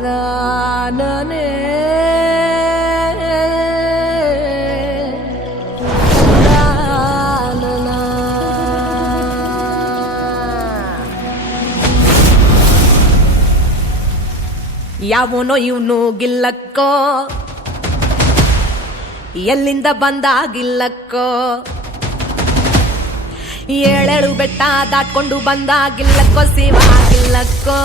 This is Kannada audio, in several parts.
ನಾನೇ ಯಾವನೋ ಇವನು ಗಿಲ್ಲಕ್ಕೋ ಎಲ್ಲಿಂದ ಬಂದಾಗಿಲ್ಲಕ್ಕೋ ಏಳೇಳು ಬೆಟ್ಟ ದಾಟ್ಕೊಂಡು ಬಂದಾಗಿಲ್ಲಕ್ಕೋ ಶಿವಾಗಿಲ್ಲಕ್ಕೋ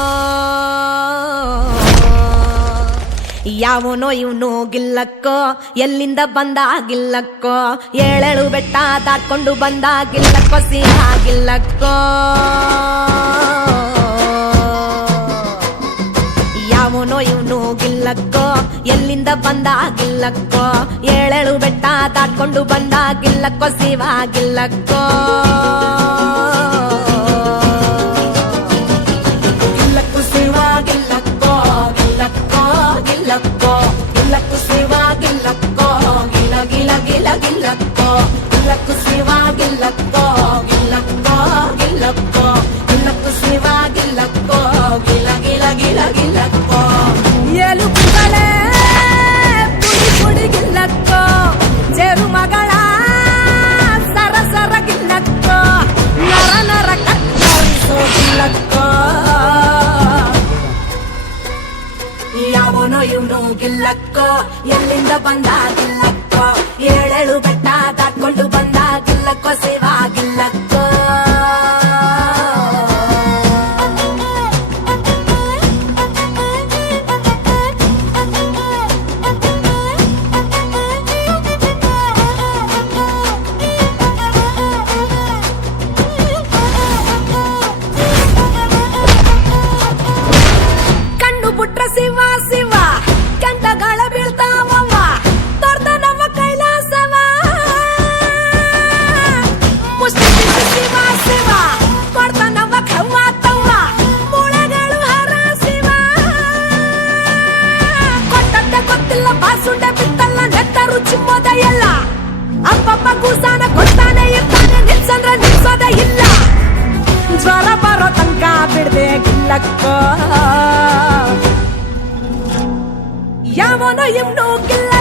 ಯಾವನೋ ಇವನು ಗಿಲ್ಲಕ್ಕೋ ಎಲ್ಲಿಂದ ಬಂದಾಗಿಲ್ಲಕ್ಕೋ ಏಳೇಳು ಬೆಟ್ಟ ದಾಟ್ಕೊಂಡು ಬಂದಾಗಿಲ್ಲಕ್ಕೋ ಶಿವಾಗಿಲ್ಲಕ್ಕೋ ಯಾವನೋ ಇವನು ಗಿಲ್ಲಕ್ಕೋ ಎಲ್ಲಿಂದ ಬಂದಾಗಿಲ್ಲಕ್ಕೋ ಏಳೇಳು ಬೆಟ್ಟ ದಾಟ್ಕೊಂಡು ಬಂದಾಗಿಲ್ಲಕ್ಕೋ ಶಿವಾಗಿಲ್ಲಕ್ಕೋ ಗಿಲ್ಲಕ್ಕೋ ಶಿವಾಗಿಲ್ಲಕ್ಕೋ ಗಿಲ್ಲಕ್ಕೋ ಗಿಲ್ಲಕ್ಕೋ ಗಿಲ್ಲಕ್ಕೋ ಶಿವಾಗಿಲ್ಲಕ್ಕೋ ಗಿಲ ಗಿಲ ಗಿಲ ಗಿಲ್ಲಕ್ಕೋ ಗಿಲ್ಲಕ್ಕೋ ಶಿವಾಗಿಲ್ಲಕ್ಕೋ ಗಿಲ್ಲಕ್ಕೋ ಗಿಲ್ಲಕ್ಕೋ ಗಿಲ್ಲಕ್ಕೋ ಶಿವಾಗಿಲ್ಲಕ್ಕೋ ಗಿಲ ಗಿಲ ಗಿಲ ಗಿಲ್ಲಕ್ಕೋ ಎಲುಬುಗಳೇ ಪುಡಿ ಪುಡಿ ಗಿಲ್ಲಕ್ಕೋ ಚೆರು ಮಗಳ ಸರ ಸರ ಗಿಲ್ಲಕ್ಕೋ ನರ ನರ ಕತ್ತರಿಸೋ ಗಿಲ್ಲಕ್ಕೋ ಯಾವನೋ ಇವನು ಗಿಲ್ಲಕ್ಕೋ ಎಲ್ಲಿಂದ ಬಂದಾಗಿಲ್ಲಕ್ಕೋ ಏಳೇಳು ಬೆಟ್ಟ ದಾಟ್ಕೊಂಡು ಬಂದಾಗಿಲ್ಲಕ್ಕೋ ಶಿವಾಗಿಲ್ಲಕ್ಕೋ ಶಿವ ಶಿವ ಕಂಠಗಳ ಬೀಳ್ತಾವವ್ವ ತೊರ್ದನವ ಕೈಲಾಸವ ಮುಷ್ಟಿ ಶಿವ ಶಿವ ಕೊಡ್ತಾನವ ಖವ್ವ ತವ್ವ ಮೂಳೆಗಳು ಹರ ಶಿವ ಕೊಟ್ಟಂತೆ ಗೊತ್ತಿಲ್ಲ ಬಾಸುಂಡೆ ಬಿತ್ತಲ್ಲ ನೆತ್ತ ರುಚಿ ಮೋದ ಎಲ್ಲ ಅಪ್ಪಪ್ಪ ಕೂಸಾನ ಕೊಡ್ತಾನೆ ಇರ್ತಾನೆ ನಿಲ್ಸಂದ್ರೆ ನಿಲ್ಸೋದೇ ಇಲ್ಲ ಜ್ವರ ಬರೋ ತನಕ ಬಿಡ್ದೆ ಗಿಲ್ಲಕ್ಕೋ ಯಾವನೋ ಇವನು ಗಿಲ್ಲ